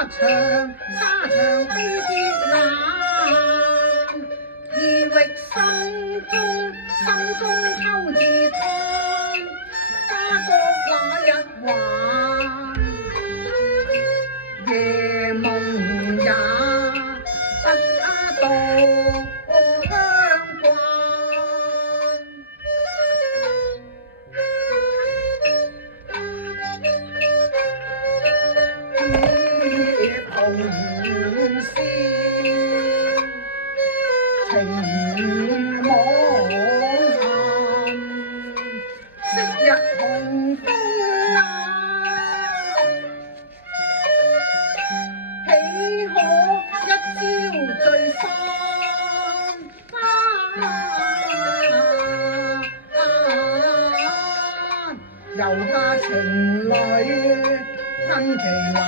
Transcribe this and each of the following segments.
沙場飛跌難，意域心中秋自嘆，花國那日還，夜夢也不到鄉關。同是情網憾，昔日同風喜可一朝聚散。又怕情侶分歧難。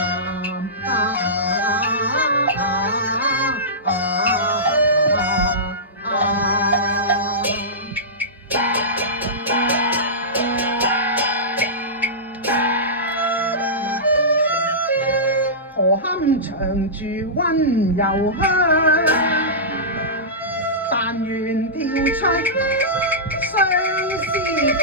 何堪長住溫柔鄉，但願調出相思間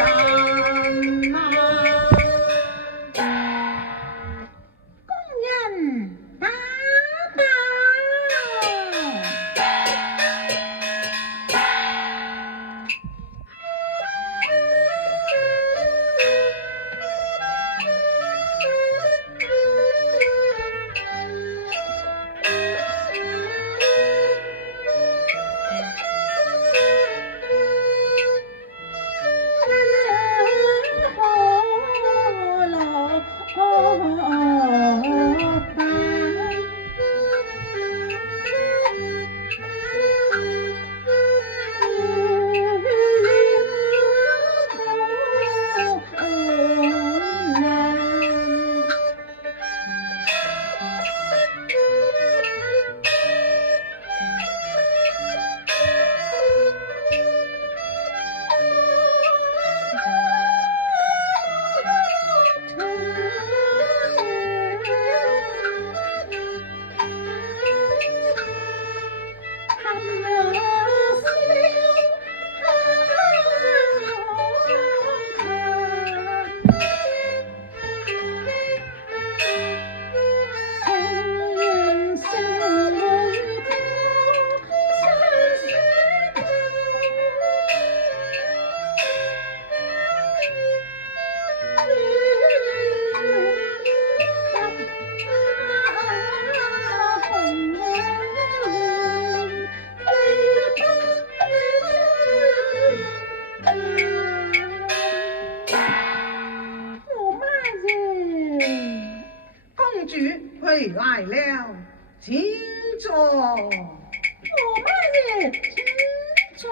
回來了，請坐。我媽爺，請坐。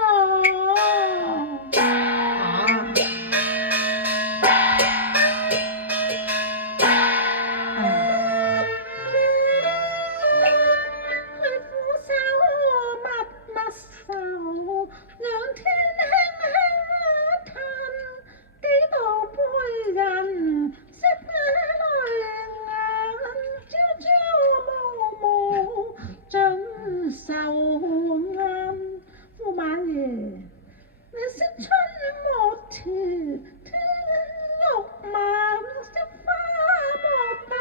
去扶手，密手，仰天輕輕嘆，幾度輩人惜淚眼，朝朝暮暮盡愁眼。駙馬爺，你惜春莫遲，天綠晚惜花莫待。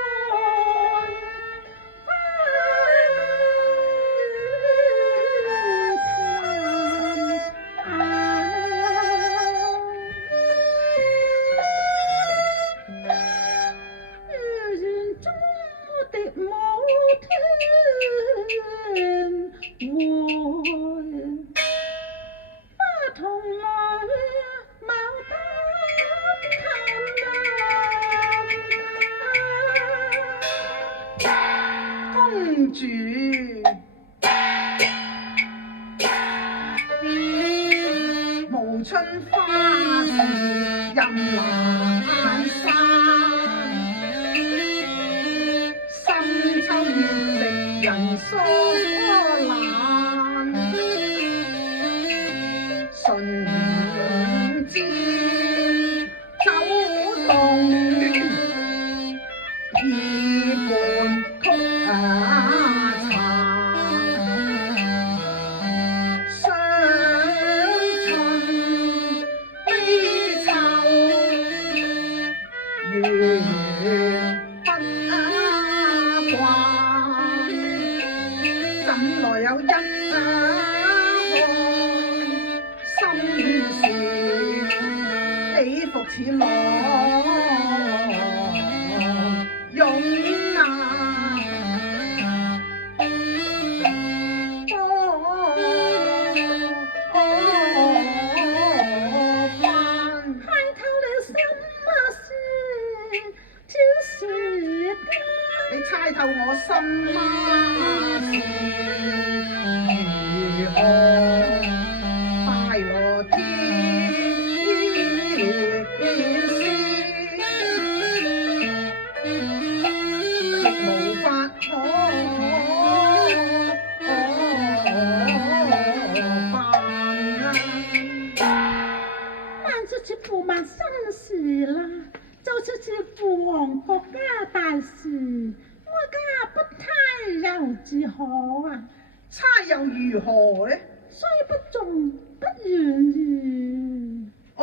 公主無春花自任闌珊，深秋月夕人疏懶，順枝走動，意伴曲近來有一項心事，起伏似浪湧啊！你猜透我心嗎？如何快樂天使，亦無法可辦這次駙馬生事啦，就是父王國家大事，我家不太有自可啊。猜又如何呢？雖不中，不願意。哦，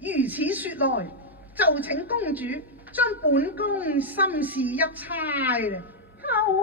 如此說來，就請公主將本宮心事一猜咧。好啊。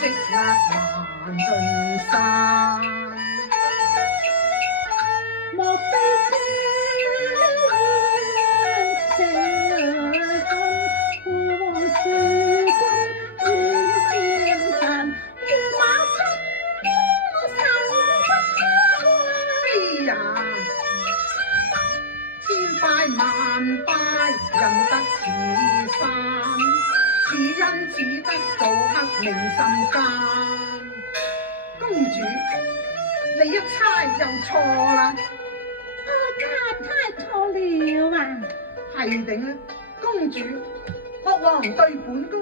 即刻還盡山，莫非正恨父王事君與戰thần，駙馬心受不哎呀，千拜萬拜人得此山。只因只得做黑名心間，公主，你一猜又錯啦！家太錯了啊！係定啦，公主，國王對本宮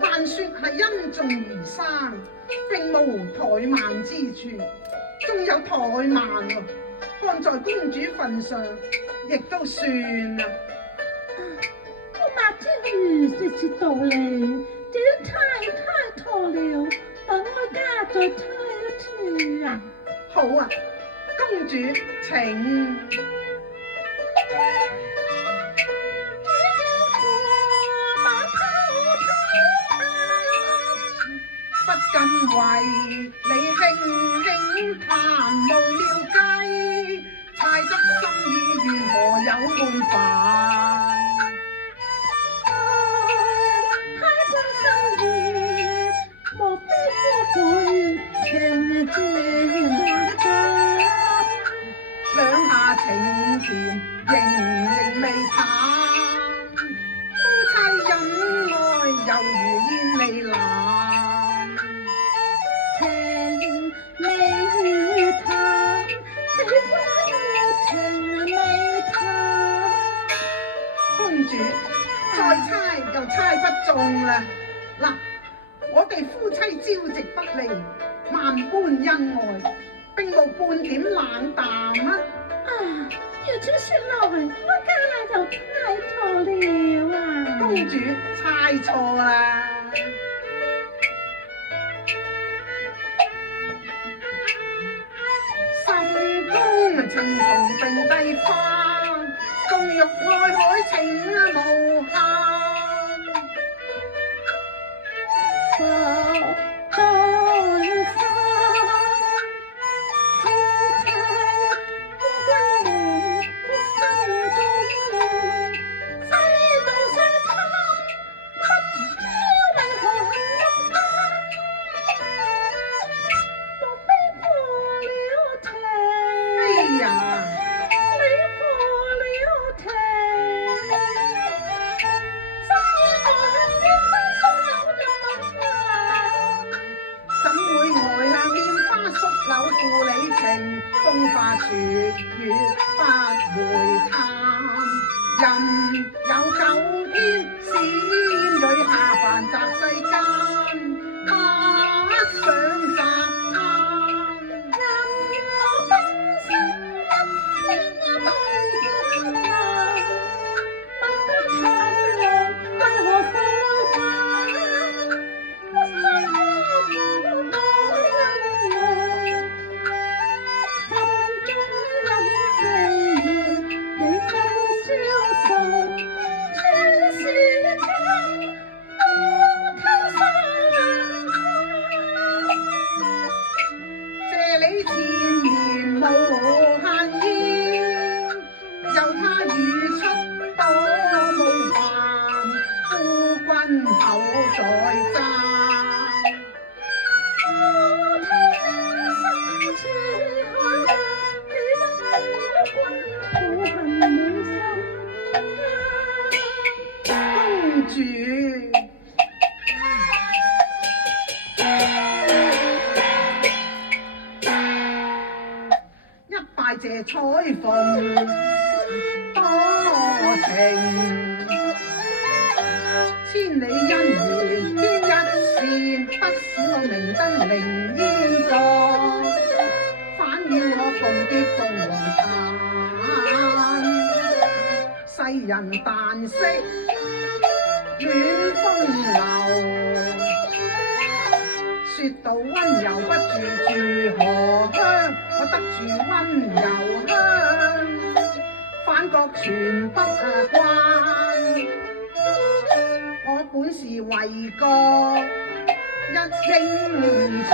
還說係因重而生，並無怠慢之處，仲有怠慢喎，看在公主份上，亦都算啦。這是道理，這太錯了，等我家再猜一次啊！好啊，公主請。不敢為你輕輕談無了計，猜得心意如何有悶煩。莫非夫婦情漸淡，兩下情甜仍未淡，夫妻恩愛猶如煙未冷，情未淡，喜歡情未淡。公主再猜又猜不中啦！嗱，我哋夫妻朝夕不離，萬般恩愛，並無半點冷淡啊！要這說來，我家就太錯了啊！公主猜錯啦！心中情同並蒂花，共浴愛海情無限。縷負你情，風花雪月不回探。任有九天仙女下凡摘世間，不想摘貪。任我分身一天配將來，問君蒼涼為何負還？一生苦多因緣，心中有寄願，幾分消瘦，全是親到偷生。謝你千年無限怨，又怕語出多冒犯，夫君後再爭。我聽心似海，幾因君苦恨滿心間。公主，一拜謝彩鳳多情，千里姻緣牽一線，不使我明燈靈煙過，反要我共結鳳凰嘆。世人但識戀風流，説到溫柔不住荷香，我得住溫柔香，反覺全不慣。我本是為國一英才，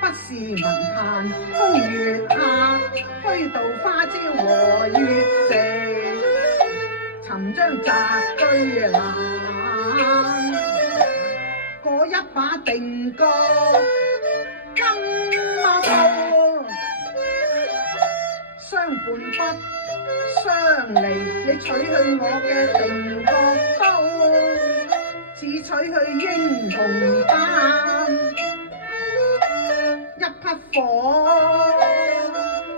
不是文壇風月客，虛度花朝和月夕，尋張擇居難。嗰一把定歌金馬刀，相伴不相離，你取去我嘅定國刀，似取去英雄膽。一匹火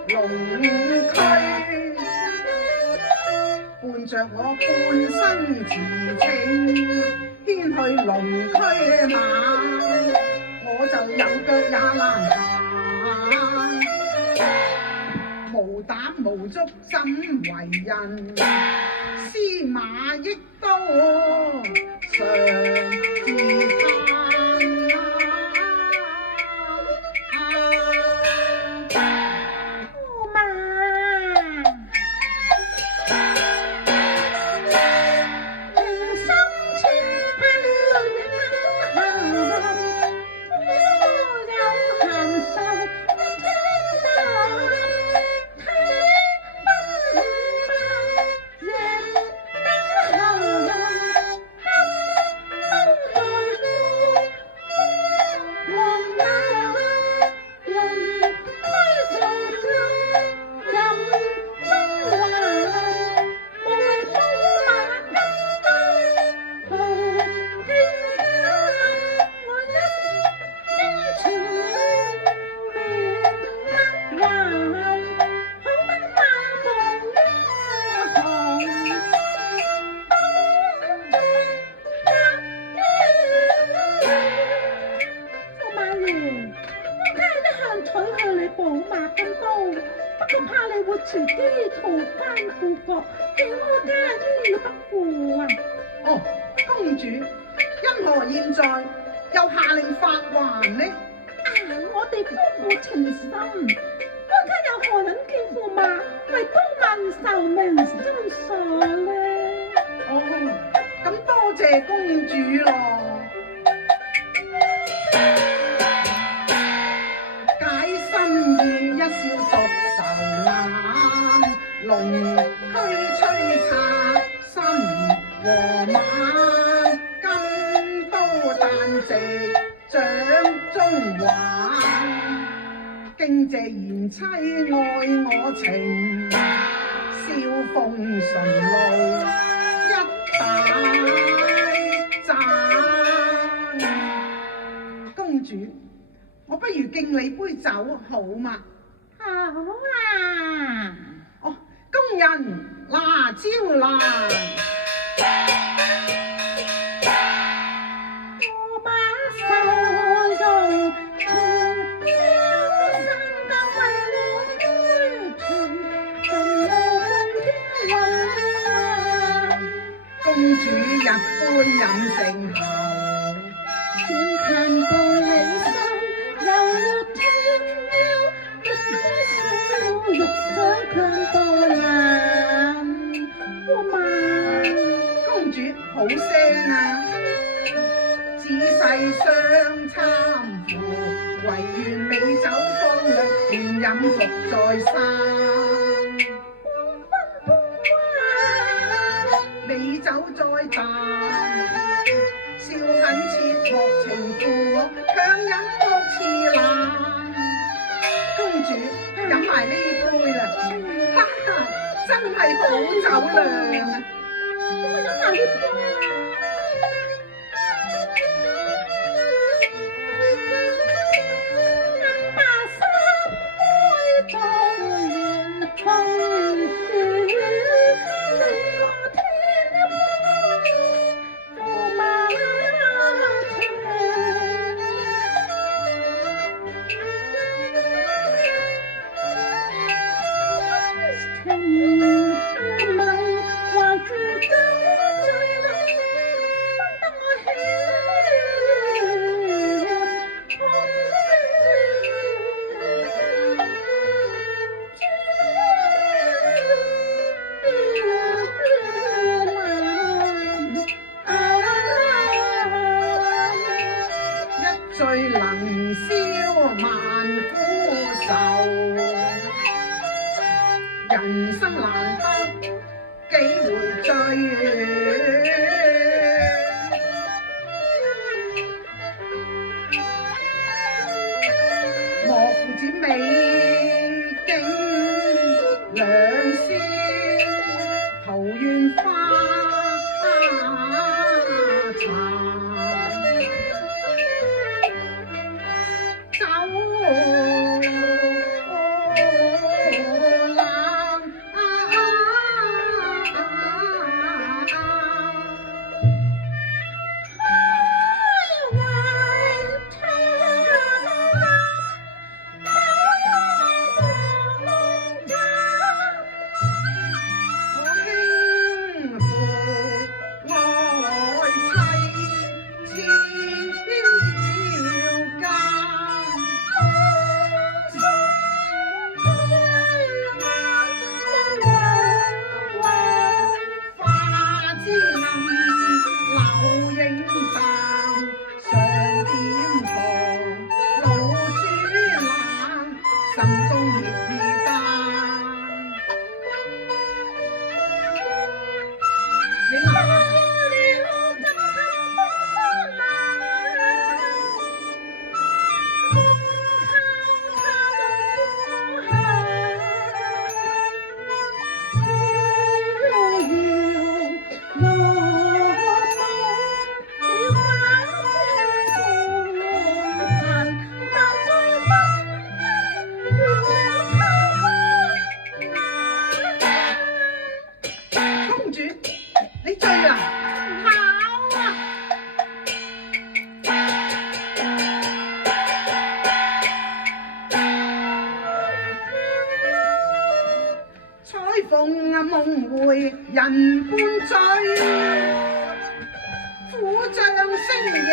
龍驅，伴着我半生馳騁，牽去龍驅馬，我就有腳也難行。無膽無足怎為人？司馬益都常自嘆。駙馬情深切盼淚眼含，我有閒愁天南。遲啲逃翻故國，叫我家醫不顧啊！哦，公主，因何現在又下令發還呢？我哋夫婦情深，我家又何忍見駙馬為刀萬壽命心傻呢？哦，咁多謝公主咯。解心意一笑作愁顏，龍驅催策心和馬，金刀旦夕掌中還。敬謝賢妻愛我情，笑奉順路一大讚。公主，我不如敬你杯酒好嘛？好啊！哦，工人拿招來。我把手用春宵生得為我杯傳，盡無夢的雲。公主一杯飲成後，轉看到你心遊了天喵，一杯燒肉想強到難。我問公主好聲啊！仔細相參乎，唯願美酒方略，便飲復再生。美酒再淡，笑很切莫情負我，強飲莫似難。公主飲埋呢杯啦，哈哈，真係好酒量啊！咁我飲埋呢杯。醉能消萬古愁，人生難得幾回醉。莫負這美景兩宵，桃源花茶。逢夢回人半醉，苦將星夜